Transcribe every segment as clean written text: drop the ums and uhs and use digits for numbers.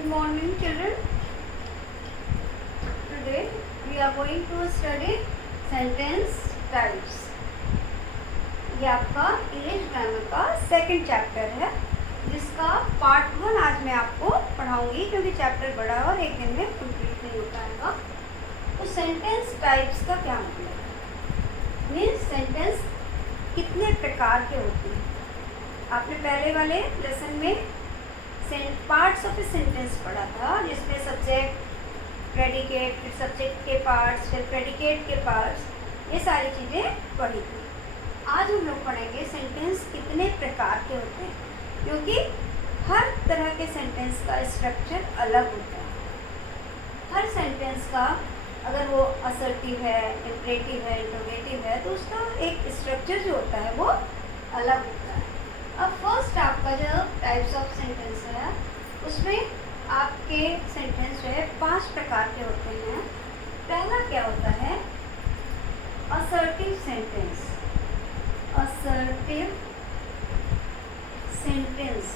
Good morning, children. Today we are going to study sentence types. ये आपका English grammar का second chapter है, जिसका पार्ट 1 आज मैं आपको पढ़ाऊंगी, क्योंकि चैप्टर बड़ा है और एक दिन में कंप्लीट नहीं हो पाएगा। तो सेंटेंस टाइप्स का क्या मतलब है? मीन्स सेंटेंस कितने प्रकार के होते हैं। आपने पहले वाले लेसन में पार्ट्स ऑफ ए सेंटेंस पढ़ा था, जिसमें सब्जेक्ट, प्रेडिकेट, फिर सब्जेक्ट के पार्ट्स, फिर प्रेडिकेट के पार्ट्स, ये सारी चीज़ें पढ़ी थी। आज हम लोग पढ़ेंगे सेंटेंस कितने प्रकार के होते हैं, क्योंकि हर तरह के सेंटेंस का स्ट्रक्चर अलग होता है। हर सेंटेंस का अगर वो असर्टिव है, इंपरेटिव है, इंटरोगेटिव है, तो उसका एक स्ट्रक्चर जो होता है वो अलग होता है। अब फर्स्ट आपका जो टाइप्स ऑफ सेंटेंस है, उसमें आपके सेंटेंस जो है 5 प्रकार के होते हैं। पहला क्या होता है? Assertive sentence. Assertive sentence.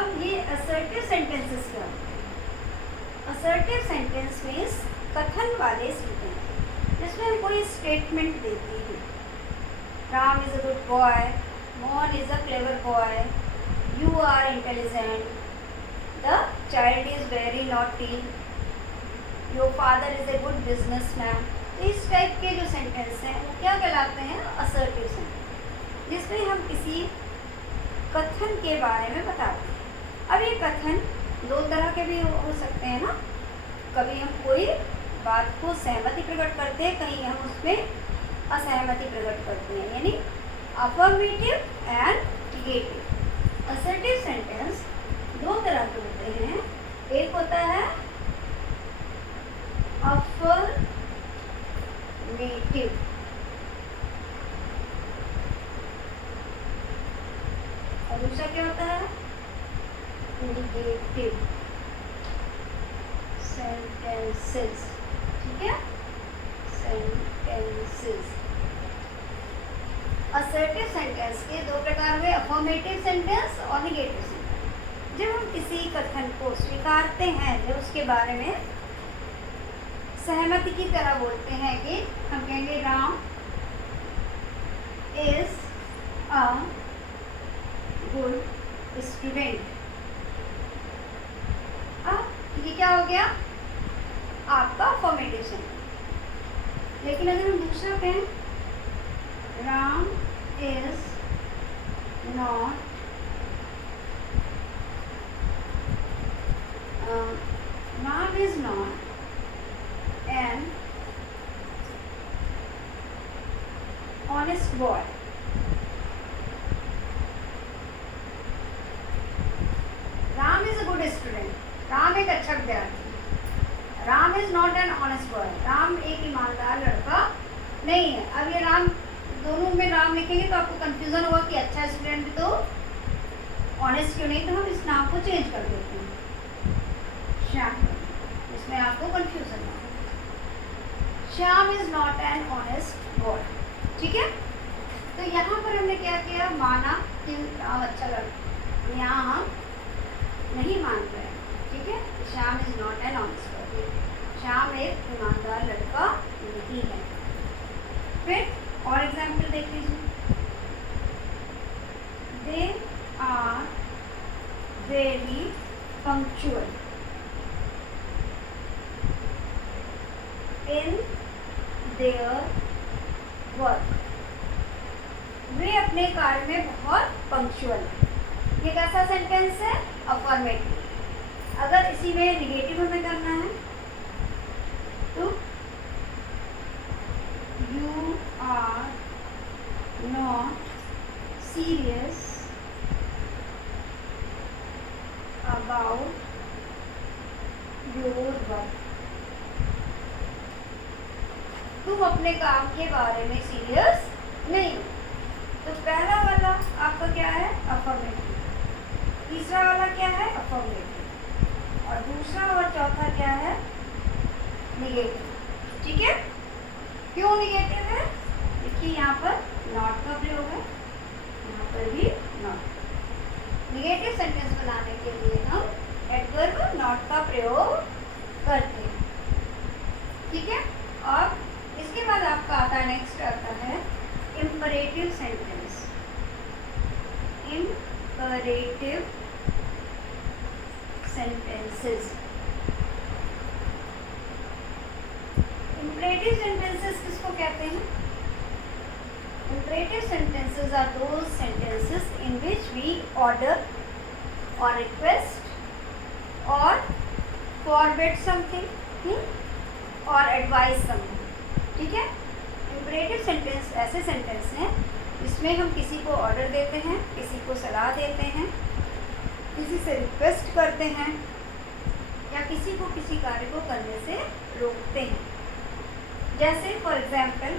अब ये असर्टिव सेंटेंसेस क्या होते हैं? असर्टिव सेंटेंस मीन्स कथन वाले सेंटेंस, जिसमें हम कोई स्टेटमेंट देते हैं। Ram is a good boy, Mohan is a clever boy, you are intelligent, the child is very naughty, your father is a good businessman। तो इस टाइप के जो सेंटेंस हैं वो क्या कहलाते हैं? असर्टिव सेंटेंस, जिसमें हम किसी कथन के बारे में बताते हैं। अब ये कथन 2 तरह के भी हो सकते हैं ना। कभी हम कोई बात को सहमति प्रकट करते हैं, कहीं हम उसमें असहमति प्रकट करते हैं, यानी affirmative and negative. Assertive sentence 2 तरह के होते हैं। एक होता है अफर्मेटिव और दूसरा क्या होता है? Negative sentences. ठीक है, सेंटेंसेस। असर्टिव सेंटेंस के 2 प्रकार हुए, अफर्मेटिव सेंटेंस और निगेटिव सेंटेंस। जब हम किसी कथन को स्वीकारते हैं, जब उसके बारे में सहमति की तरह बोलते हैं, कि हम कहेंगे Ram is a good student. अब ये क्या हो गया? आपका अफर्मेटिव सेंटेंस। लेकिन अगर हम दूसरा कहें, Ram is not Ram is not an honest boy. Ram is a good student. Ram एक अच्छा विद्यार्थी। Ram is not an honest boy. Ram एक ईमानदार लड़का नहीं है। अब ये राम, दोनों में राम लिखेंगे तो आपको कंफ्यूजन होगा कि अच्छा स्टूडेंट तो ऑनेस्ट क्यों नहीं, तो हम इस नाम को चेंज कर देते हैं श्याम, इसमें आपको कंफ्यूजन होगा। Shyam is not an honest boy. ठीक है, तो यहाँ पर हमने क्या किया? माना कि राम अच्छा लड़का। यहाँ हम नहीं मान रहे हैं। ठीक है, Shyam is not an honest boy. Shyam एक ईमानदार लड़का नहीं है। फिर और एग्जाम्पल देख लीजिए। They are very punctual in their work. वे अपने कार्य में बहुत पंक्चुअल है। ये कैसा सेंटेंस है? अफर्मेटिव। अगर इसी में निगेटिव हमें करना है तो you are not serious about your work। तुम अपने काम के बारे में सीरियस नहीं हो। तो पहला वाला आपका क्या है? अफर्मेटिव। तीसरा वाला क्या है? अफर्मेटिव। और दूसरा और चौथा क्या है? निगेटिव। ठीक है, क्यों निगेटिव है? देखिए यहाँ पर नॉट का प्रयोग है, यहाँ पर भी नॉट। निगेटिव सेंटेंस बनाने के लिए हम प्रयोग करते हैं। ठीक है, और इसके बाद आपका आता है, नेक्स्ट आता है imperative sentence. Imperative sentences. Imperative sentences किसको कहते हैं? Imperative sentences are those sentences in which we order or request or forbid something or advise something. ठीक है, imperative sentence ऐसे सेंटेंस हैं जिसमें हम किसी को ऑर्डर देते हैं, किसी को सलाह देते हैं, किसी से रिक्वेस्ट करते हैं या किसी को किसी कार्य को करने से रोकते हैं। जैसे फॉर एग्जाम्पल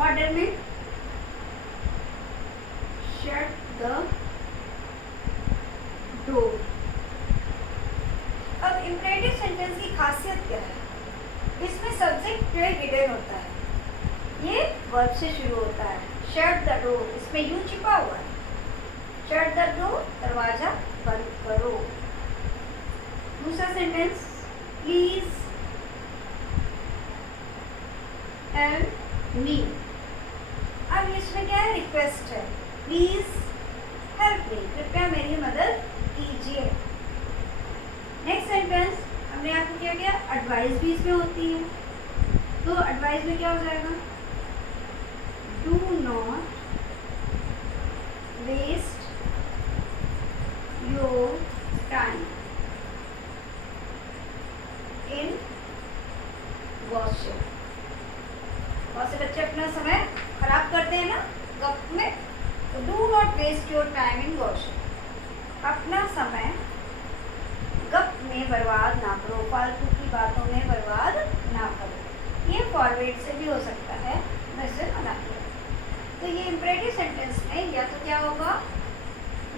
ऑर्डर में शट द डोर। अब इम्परेटिव सेंटेंस की खासियत क्या है? इसमें सब्जेक्ट जो है हिडन होता है, ये वर्ब से शुरू होता है। शट द डोर, इसमें यू छिपा हुआ है। शट द डोर, दरवाजा बंद करो। दूसरा सेंटेंस, प्लीज हेल्प मी। अब इसमें क्या है? रिक्वेस्ट है, प्लीज हेल्प मी, कृपया मेरी मदद कीजिए। नेक्स्ट सेंटेंस हमने आपको क्या किया? एडवाइस भी इसमें होती है, तो एडवाइस में क्या हो जाएगा? Do not waste your time in gossip. बहुत से बच्चे अपना समय खराब करते हैं ना गप में, तो do not waste your time in gossip. अपना समय गप में बर्बाद ना करो, फालतू की बातों में बर्बाद ना करो। ये फॉरवर्ड से भी हो सकता है, वैसे मना किया। तो ये इम्परेटिव सेंटेंस में या तो क्या होगा,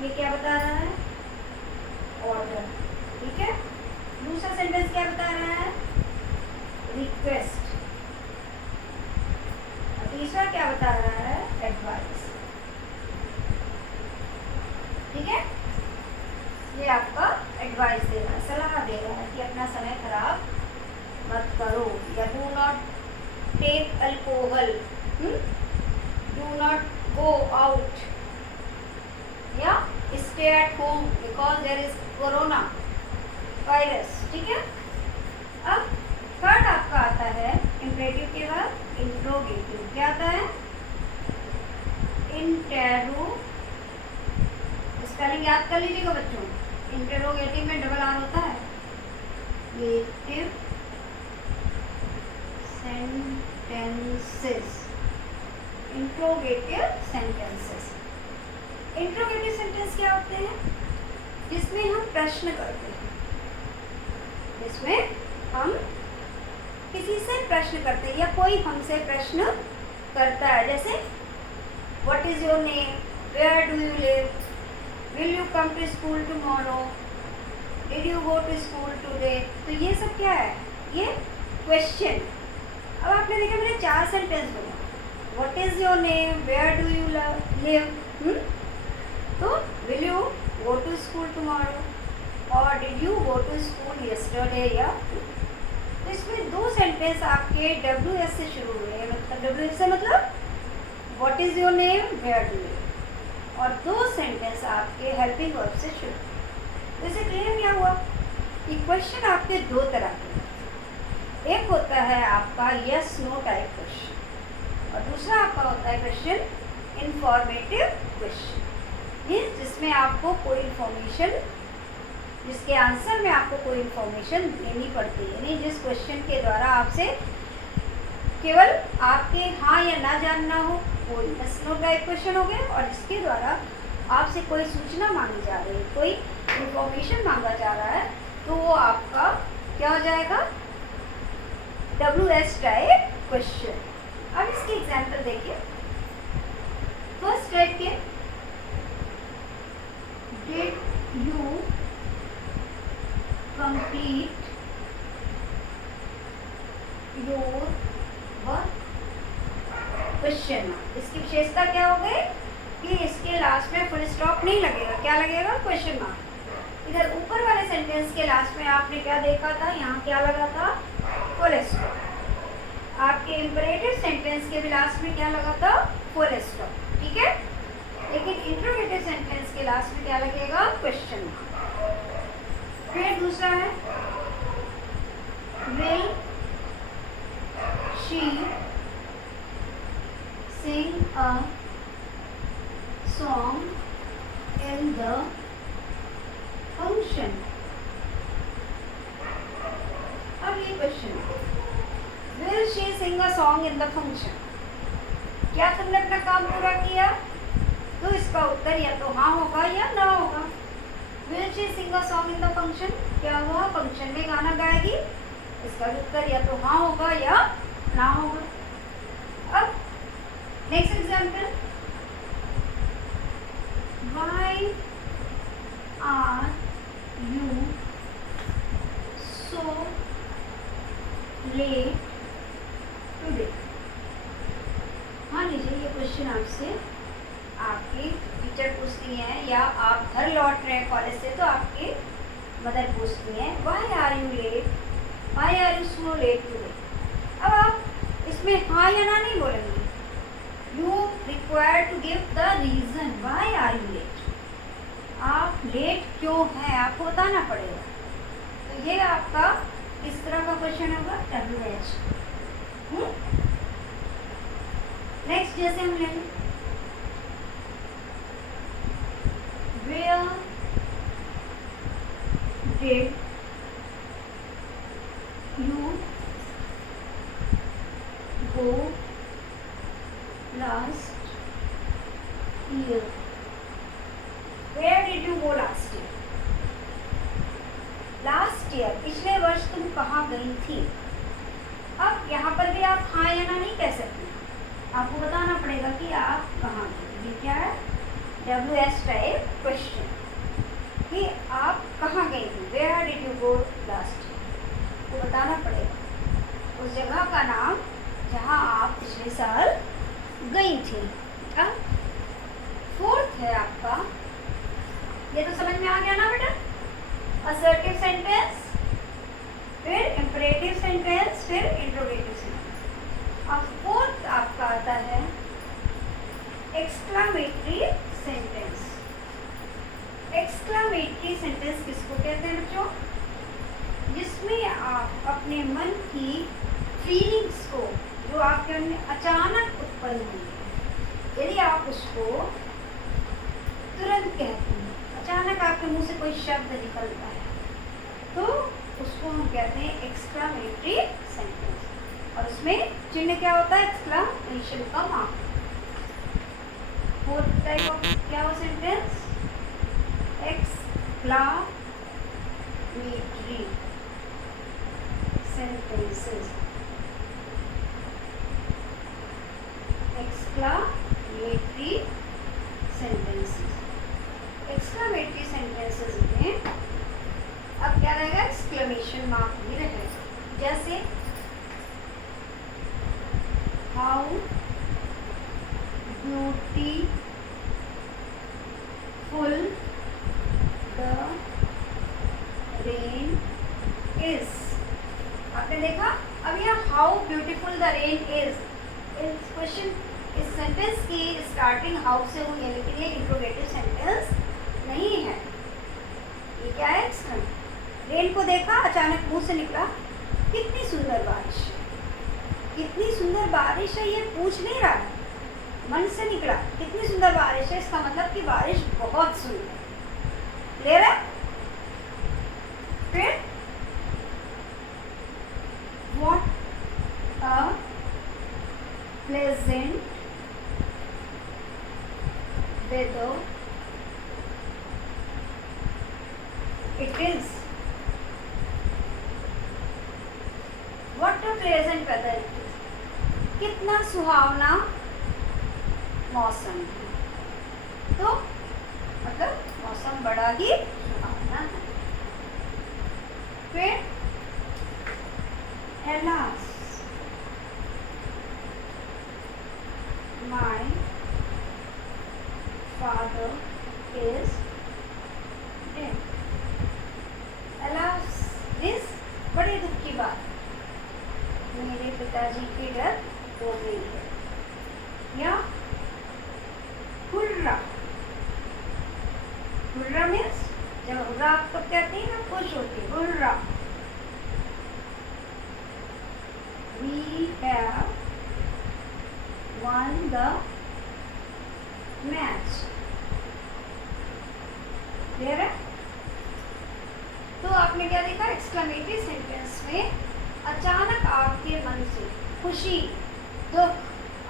ये क्या बता रहा है? ऑर्डर। ठीक है, दूसरा सेंटेंस क्या बता रहा है? रिक्वेस्ट। तीसरा क्या बता रहा है? एडवाइस। ठीक है, ये आपका एडवाइस दे रहा है, सलाह दे रहा है कि अपना समय खराब मत करो, या do not take alcohol, do not go out, या stay at home because there is corona virus. ठीक है, अब थर्ड आपका आता है इम्परेटिव के बाद इंट्रोगेटिव। क्या आता है? इंटेरो, स्पेलिंग याद कर लीजिएगा बच्चों। इंटेरोगेटिव में डबल आर होता है। Negative sentences, interrogative sentences. Interrogative sentence क्या होते हैं? जिसमें हम प्रश्न करते हैं, जिसमें हम किसी से प्रश्न करते हैं या कोई हमसे प्रश्न करता है। जैसे what is your name, where do you live, will you come to school tomorrow, did you go to school today. तो ये सब क्या है? ये क्वेश्चन। अब आपने देखा मैंने 4 सेंटेंस बोला, what is your name, where do you live, तो will you go to school tomorrow और did you go to school yesterday. या तो इसमें 2 सेंटेंस आपके WS से शुरू हुए हैं, मतलब WS से मतलब what is your name, where do you, और 2 सेंटेंस आपके हेल्पिंग वर्ब से शुरू। तो इसे क्लियर क्या हुआ कि क्वेश्चन आपके 2 तरह के, एक होता है आपका यस नो टाइप क्वेश्चन और दूसरा आपका होता है क्वेश्चन इंफॉर्मेटिव क्वेश्चन, जिसमें आपको कोई इन्फॉर्मेशन, जिसके आंसर में आपको कोई इन्फॉर्मेशन देनी पड़ती है। यानी जिस क्वेश्चन के द्वारा आपसे केवल आपके हाँ या ना जानना हो, वो यस नो टाइप क्वेश्चन हो गया, और जिसके द्वारा आपसे कोई सूचना मांगी जा रही है, कोई इन्फॉर्मेशन मांगा जा रहा है, तो वो आपका क्या हो जाएगा? WS type question. अब इसकी एग्जाम्पल देखिए। फर्स्ट टाइप के, did you complete your work, question. इसकी विशेषता क्या हो गई कि इसके लास्ट में फुल स्टॉप नहीं लगेगा, क्या लगेगा? Question mark. इधर ऊपर वाले सेंटेंस के लास्ट में आपने क्या देखा था, यहाँ क्या लगा था, फुल स्टॉप। आपके इंपरेटिव सेंटेंस के भी लास्ट में क्या लगा था, फुल स्टॉप, ठीक है। लेकिन इंट्रोगेटिव सेंटेंस के लास्ट में क्या लगेगा, क्वेश्चन मार्क। फिर दूसरा है will she sing a song in the function। अब ये question, will she sing a song in the function, क्या तुमने अपना काम पूरा किया, तो इसका उत्तर या तो हाँ होगा या ना होगा। will she sing a song in the function, क्या हुआ, फंक्शन में गाना गाएगी, इसका उत्तर या तो हाँ होगा या ना होगा। अब next example, why are you so late today। मान लीजिए ये क्वेश्चन आपसे आपकी टीचर पूछती हैं, या आप घर लौट रहे हैं कॉलेज से तो आपकी मदर पूछती हैं why are you late, why are you so late today। अब आप इसमें हाँ या ना नहीं बोलेंगे, you require to give the reason why are you late। आप लेट क्यों हैं आपको बताना पड़ेगा। तो ये आपका इस तरह का क्वेश्चन होगा, WH। नेक्स्ट जैसे हम लेंगे where did you go last year, where did you go last year, last year पिछले वर्ष तुम कहाँ गई थी। अब यहाँ पर भी आप हाँ या ना नहीं कह सकते, आपको बताना पड़ेगा कि आप कहाँ गए। ये क्या है, WH टाइप क्वेश्चन, कि आप कहाँ गई थी, where did you go last year, तो बताना पड़ेगा उस जगह का नाम जहाँ आप पिछले साल गई थी। अब फोर्थ है आपका, ये तो समझ में आ गया ना बेटा, असर्टिव सेंटेंस, फिर इंपरेटिव सेंटेंस, फिर इंट्रोगेटिव सेंटेंस। अब फोर्थ आपका आता है एक्सक्लामेटरी सेंटेंस। एक्सक्लामेटरी सेंटेंस किसको कहते हैं बच्चों, जिसमें आप अपने मन की फीलिंग्स को, जो आपके मन में अचानक उत्पन्न हुई है, यदि आप उसको तुरंत कहते हैं, अचानक आपके मुंह से कोई शब्द निकलता है, तो उसको हम कहते हैं एक्सक्लामेटरी सेंटेंस। और उसमें चिन्ह क्या होता है, एक्सक्लामेशन का मार्क। फोर्थ टाइप ऑफ क्या हो sentence, exclamatory sentences। exclamatory sentences, exclamatory sentences में अब क्या रहेगा, exclamation mark भी रहेगा। जैसे how beautiful the rain is। आपने देखा, अब यह how beautiful the rain is, इस क्वेश्चन, इस सेंटेंस की स्टार्टिंग हाउ से हुई है, लेकिन ये इंट्रोगेटिव सेंटेंस नहीं है। ये क्या है, रेन को देखा, अचानक मुंह से निकला कितनी सुंदर बारिश है, कितनी सुंदर बारिश है, ये पूछ नहीं रहा है, मन से निकला कितनी सुंदर बारिश है, इसका मतलब कि बारिश बहुत सुंदर है। क्लियर है। फिर what a pleasant weather it is। what a pleasant weather it is, कितना सुहावना मौसम है, तो मतलब मौसम बड़ा ही सुहावना है। फिर alas my father is dead। पिताजी की डेथ हो गई है। या हुर्रा, हुर्रा मीन्स जब हुर्रा आप कब कहते हैं ना, खुश होती है, hurrah. We have won the match. Clear है? तो आपने क्या देखा, एक्सक्लेमेटरी सेंटेंस में अचानक आपके मन से खुशी, दुख,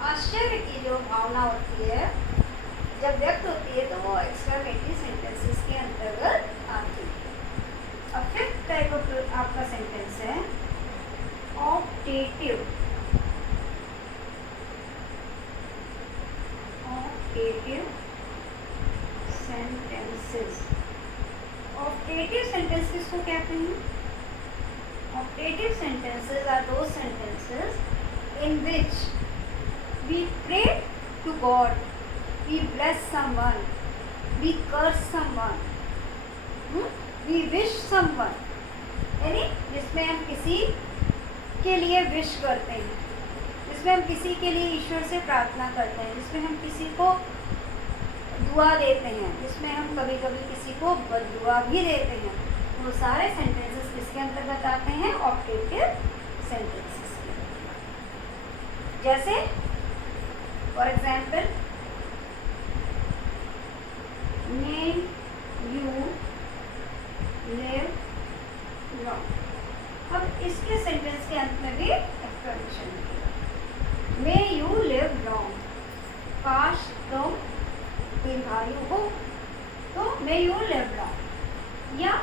आश्चर्य की जो भावना होती है जब व्यक्त होती है, तो वो एक्सक्लेमेटरी सेंटेंसेस के अंतर्गत आती है। अब फिफ्थ टाइप ऑफ आपका सेंटेंस है optative. Optative sentences. Optative sentence किसको कहते हैं? Optative sentences are those sentences in which we pray to God, we bless someone, we curse someone, we wish someone. यानी जिसमें हम किसी के लिए विश करते हैं, जिसमें हम किसी के लिए ईश्वर से प्रार्थना करते हैं, जिसमें हम किसी को दुआ देते हैं, जिसमें हम कभी कभी किसी को बददुआ भी देते हैं, वो सारे सेंटेंसेस किसके अंतर्गत आते हैं? ऑप्टेटिव सेंटेंसेस के। जैसे for example, may you live long. अब इसके सेंटेंस के अंत में भी एक्सप्लेनेशन मिलेगा। मे यू लिव लॉन्ग, काश तुम दीर्घायु हो, तो मे यू लिव लॉन्ग। या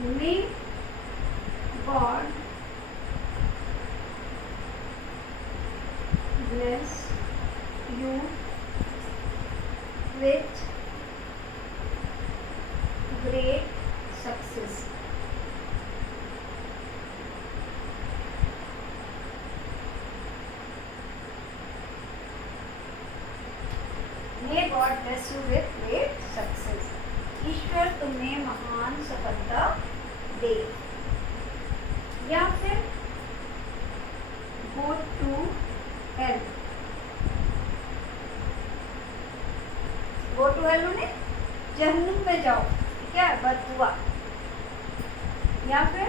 may God bless you with great success। May God bless you with great success। ईश्वर तुम्हें महान सफलता दे। या फिर go to hell। Go to hell ने जहन्नुम में जाओ, क्या है? बददुआ। या फिर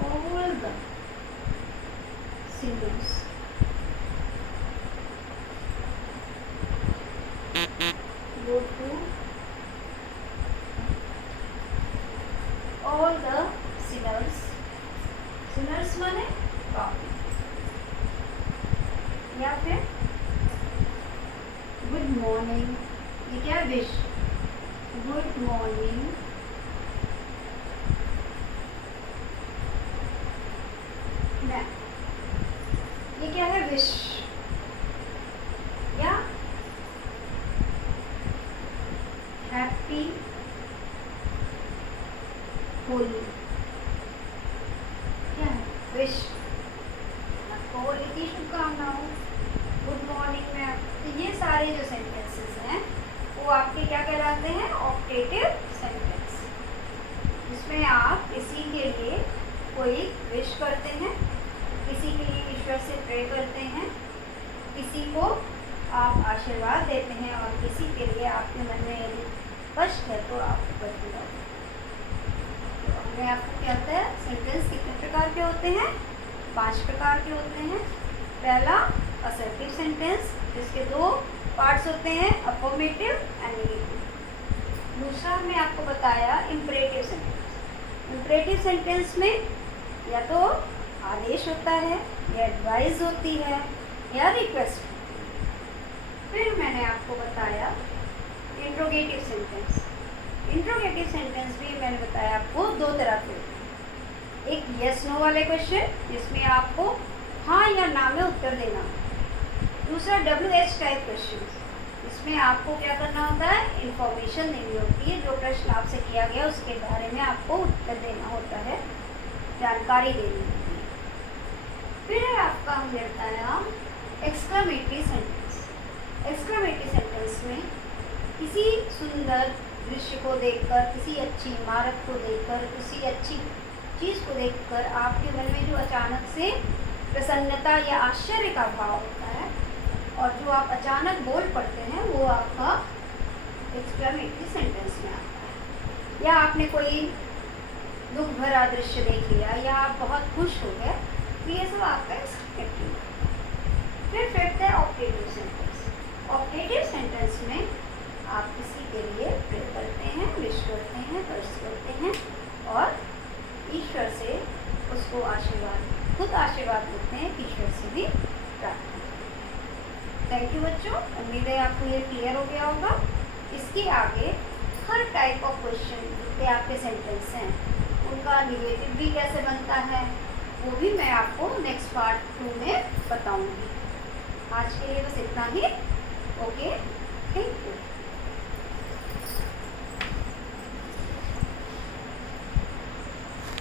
all the sinners go to all the sinners। sinners माने पापी। या फिर गुड मॉर्निंग, ये क्या है? विश। गुड मॉर्निंग मैम, ये क्या है? विश। या हैप्पी होली, क्या है? विश। आपको होली की शुभकामनाओं। Good morning ma'am. तो ये सारे जो सेंटेंसेस हैं वो आपके क्या कहलाते हैं? ऑप्टेटिव सेंटेंस, जिसमें आप किसी के लिए कोई विश करते हैं, किसी के लिए ईश्वर से प्रे करते हैं, किसी को आप आशीर्वाद देते हैं, और किसी के लिए आपके मन में यदि कष्ट है तो आप बददुआ। तो हमने आपको क्या होता है? सेंटेंस कितने प्रकार के होते हैं? 5 प्रकार के होते हैं। पहला असर्टिव सेंटेंस, जिसके 2 पार्ट्स होते हैं, अफर्मेटिव एंड नेगेटिव। दूसरा हमने आपको बताया इम्परेटिव सेंटेंस। इम्परेटिव सेंटेंस में या तो आदेश होता है, या एडवाइस होती है, या रिक्वेस्ट। फिर मैंने आपको बताया इंट्रोगेटिव सेंटेंस। इंट्रोगेटिव सेंटेंस भी मैंने बताया आपको 2 तरह के होते हैं। एक यस नो वाले क्वेश्चन, जिसमें आपको हाँ या ना में उत्तर देना। दूसरा WH टाइप क्वेश्चन, इसमें आपको क्या करना होता है? इंफॉर्मेशन देनी होती है, जो प्रश्न आपसे किया गया उसके बारे में आपको उत्तर देना होता है, जानकारी देनी होती है। फिर है आपका हम लेता है एक्सक्लेमेटरी सेंटेंस। एक्सक्लेमेटरी सेंटेंस में किसी सुंदर दृश्य को देखकर, किसी अच्छी इमारत को देखकर, किसी अच्छी चीज़ को देखकर आपके मन में जो अचानक से प्रसन्नता या आश्चर्य का भाव होता है और जो आप अचानक बोल पड़ते हैं, वो आपका एक्सक्लेमेटरी सेंटेंस में आता है। या आपने कोई दुख भरा दृश्य देख लिया या आप बहुत खुश हो गए, तो ये सब आपका एक्सक्लेमेटरी। फिर फिफ्थ है ऑपरेटिव सेंटेंस। ऑपरेटिव सेंटेंस में आप किसी के लिए प्रे करते हैं, विश करते हैं, कर्ज करते हैं और ईश्वर से उसको आशीर्वाद, खुद आशीर्वाद देते हैं, ईश्वर से भी प्रार्थना करते हैं। थैंक यू बच्चों, उम्मीद है आपको ये क्लियर हो गया होगा। इसके आगे हर टाइप ऑफ क्वेश्चन जितने आपके सेंटेंस हैं उनका निगेटिव भी कैसे बनता है वो भी मैं आपको नेक्स्ट पार्ट 2 में बताऊंगी। आज के लिए बस इतना ही। Okay, thank you.